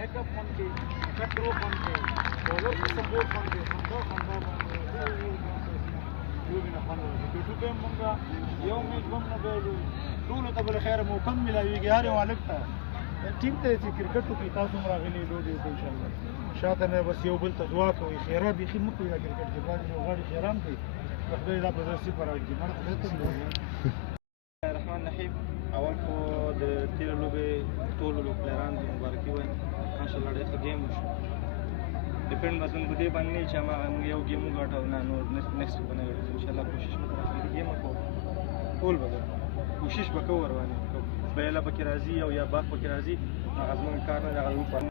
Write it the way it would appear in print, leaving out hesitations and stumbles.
Backup funky, control funky, bowler support funky, يوم منغا يوم يجمعنا بيلو دولة قبل خير مكملة يجاري والدها ټیم ته چې کرکټ کې تاسو راغلي لوبي ان شاء الله شاته نه بس یو بل تزوا کوي خیره به خدمت کوي کرکټ کې باندې یو غاړي خیرام کوي خدای دا په درسي پر راځي مړ خدای ته الرحمن الرحیم اول خو د تیر لوبي ټول لوبلران مبارکي وایم ان شاء الله ډېر گیم وشو ډیپند مزون بده باندې چې ما یو گیم وګټاو نه نو نیکسټ باندې ان شاء الله کوشش وکړم چې گیم وکړو ټول به کوشش وکړو روانه بیلا پکې راځي او یا باغ پکې راځي هغه زموږ کار نه هغه